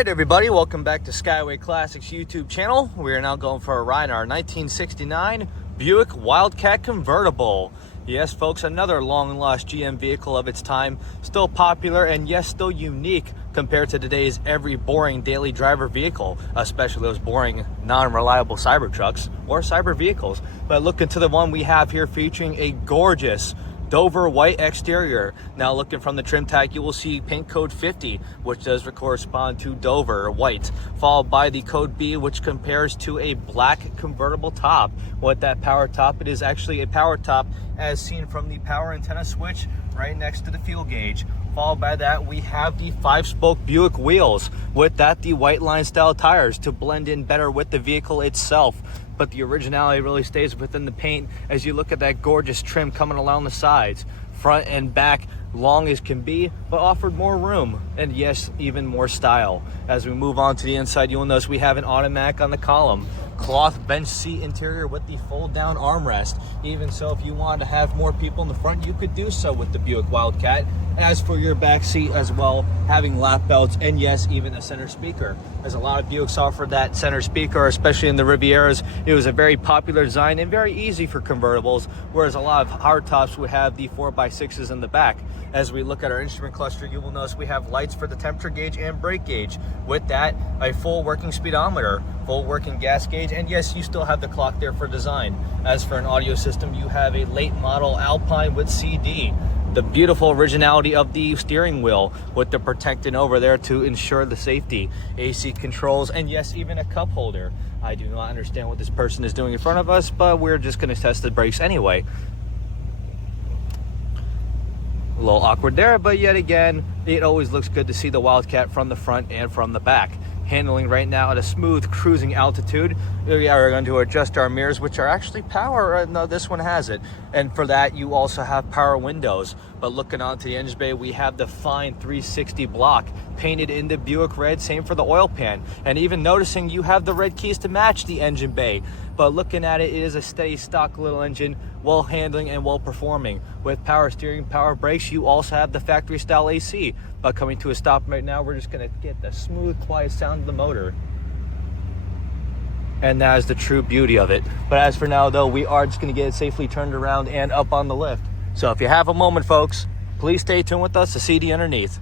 Alright everybody, welcome back to Skyway Classics YouTube channel. We are now going for a ride in our 1969 Buick Wildcat Convertible. Yes folks, another long lost GM vehicle of its time, still popular and yes, still unique compared to today's every boring daily driver vehicle, especially those boring non-reliable cyber trucks or cyber vehicles. But look into the one we have here featuring a gorgeous Dover white exterior. Now looking from the trim tag, you will see paint code 50, which does correspond to Dover white, followed by the code B, which compares to a black convertible top. What that power top, it is actually a power top as seen from the power antenna switch right next to the fuel gauge. Followed by that, we have the 5-spoke Buick wheels. With that, the white line style tires to blend in better with the vehicle itself. But the originality really stays within the paint as you look at that gorgeous trim coming along the sides. Front and back, long as can be, but offered more room. And yes, even more style. As we move on to the inside, you'll notice we have an automatic on the column. Cloth bench seat interior with the fold down armrest. Even so, if you wanted to have more people in the front, you could do so with the Buick Wildcat. As for your back seat as well, having lap belts and yes, even a center speaker. As a lot of Buicks offer that center speaker, especially in the Rivieras, it was a very popular design and very easy for convertibles, whereas a lot of hardtops would have the 4x6s in the back. As we look at our instrument cluster, you will notice we have lights for the temperature gauge and brake gauge. With that, a full working speedometer, full working gas gauge, and yes, you still have the clock there for design. As for an audio system, you have a late model Alpine with CD. The beautiful originality of the steering wheel with the protectant over there to ensure the safety. AC controls, and yes, even a cup holder. I do not understand what this person is doing in front of us, but we're just going to test the brakes anyway. A little awkward there, but yet again, it always looks good to see the Wildcat from the front and from the back. Handling right now at a smooth cruising altitude. We are going to adjust our mirrors, which are actually power. No, this one has it. And for that, you also have power windows. But looking onto the engine bay, we have the fine 360 block painted in the Buick red, same for the oil pan. And even noticing you have the red keys to match the engine bay. But looking at it, it is a steady stock little engine, well handling and well performing. With power steering, power brakes, you also have the factory style AC. But coming to a stop right now, we're just gonna get the smooth, quiet sound of the motor. And that is the true beauty of it. But as for now though, we are just gonna get it safely turned around and up on the lift. So if you have a moment folks, please stay tuned with us to see the underneath.